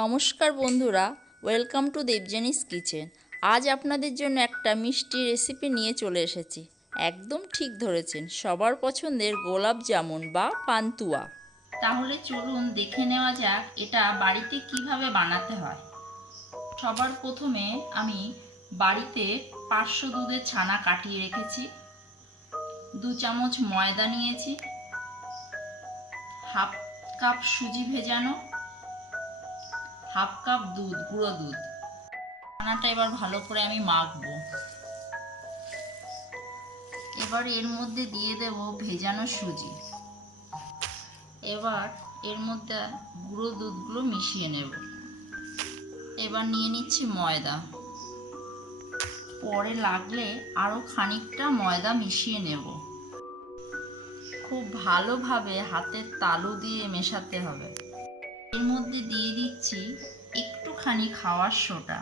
নমস্কার বন্ধুরা, welcome to Debjani's kitchen. আজ আপনাদের জন্য একটা মিষ্টি রেসিপি নিয়ে চলে এসেছি। একদম ঠিক ধরেছেন, সবার পছন্দের গোলাপ জামুন বা পান্তুয়া। তাহলে চলুন দেখে নেওয়া যাক এটা বাড়িতে কিভাবে বানাতে হয়। সবার প্রথমে আমি বাড়িতে 500 দুধের ছানা কাটিয়ে রেখেছি, 2 চামচ ময়দা নিয়েছি, হাফ কাপ সুজি ভেজানো, হাফ কাপ দুধ, গুঁড়ো দুধ। ছানাটা এবার ভালো করে আমি মাখবো। এবার এর মধ্যে দিয়ে দেব ভেজানো সুজি। এবার এর মধ্যে গুঁড়ো দুধগুলো মিশিয়ে নেব। এবার নিয়ে নিচ্ছি ময়দা। পরে লাগলে আরও খানিকটা ময়দা মিশিয়ে নেব। খুব ভালোভাবে হাতের তালু দিয়ে মেশাতে হবে। এর মধ্যে দিয়ে দিচ্ছি একটুখানি খাওয়ার সোডা,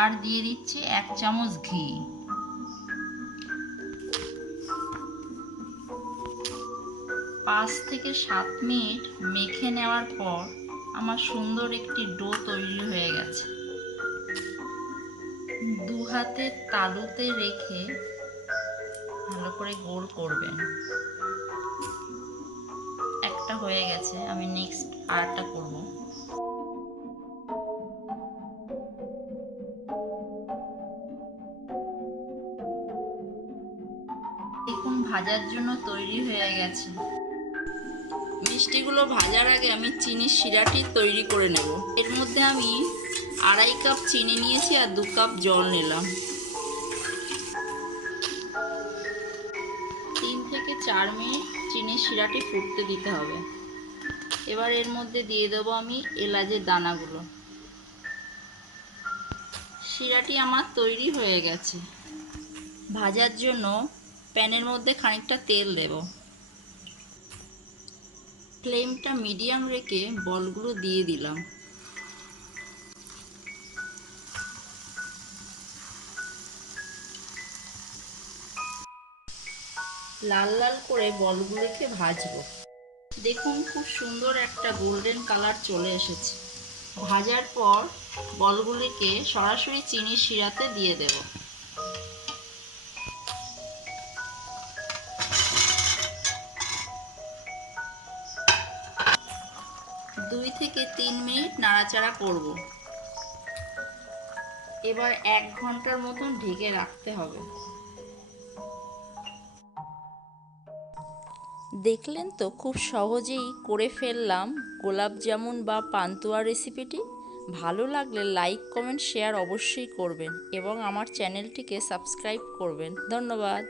আর দিয়ে দিচ্ছি 1 চামচ ঘি। পাঁচ থেকে 7 মিনিট মেখে নেওয়ার পর আমার সুন্দর একটি ডো তৈরি হয়ে গেছে। দু হাতের তালুতে রেখে ভালো করে গোল করবেন। একটা হয়ে গেছে, আমি নেক্সট আরেকটা করব। দেখুন ভাজার জন্য তৈরি হয়ে গেছে। মিষ্টিগুলো ভাজার আগে আমি চিনির শিরাটি তৈরি করে নেব। এর মধ্যে আমি 2.5 কাপ চিনি নিয়েছি আর 2 কাপ জল নিলাম। 3 থেকে 4 মিনিট চিনির শিরাটি ফুটতে দিতে হবে। এবার এর মধ্যে দিয়ে দেব আমি এলাচের দানাগুলো। শিরাটি আমার তৈরি হয়ে গেছে। ভাজার জন্য প্যানের মধ্যে খানিকটা তেল দেব। ফ্লেমটা মিডিয়াম রেখে বলগুলো দিয়ে দিলাম। লাল লাল করে বলগুলোকে ভাজবো। দেখুন খুব সুন্দর একটা গোল্ডেন কালার চলে এসেছে। ভাজার পর বলগুলিকে সরাসরি চিনির শিরাতে দিয়ে দেব। 2 থেকে 3 মিনিট নাড়াচাড়া করব। এবার 1 ঘন্টার মতন ঢেকে রাখতে হবে। দেখলেন তো, খুব সহজেই করে ফেললাম গোলাপ জামুন বা পান্তুয়া রেসিপিটি। ভালো লাগলে লাইক, কমেন্ট, শেয়ার অবশ্যই করবেন এবং আমার চ্যানেলটিকে সাবস্ক্রাইব করবেন। ধন্যবাদ।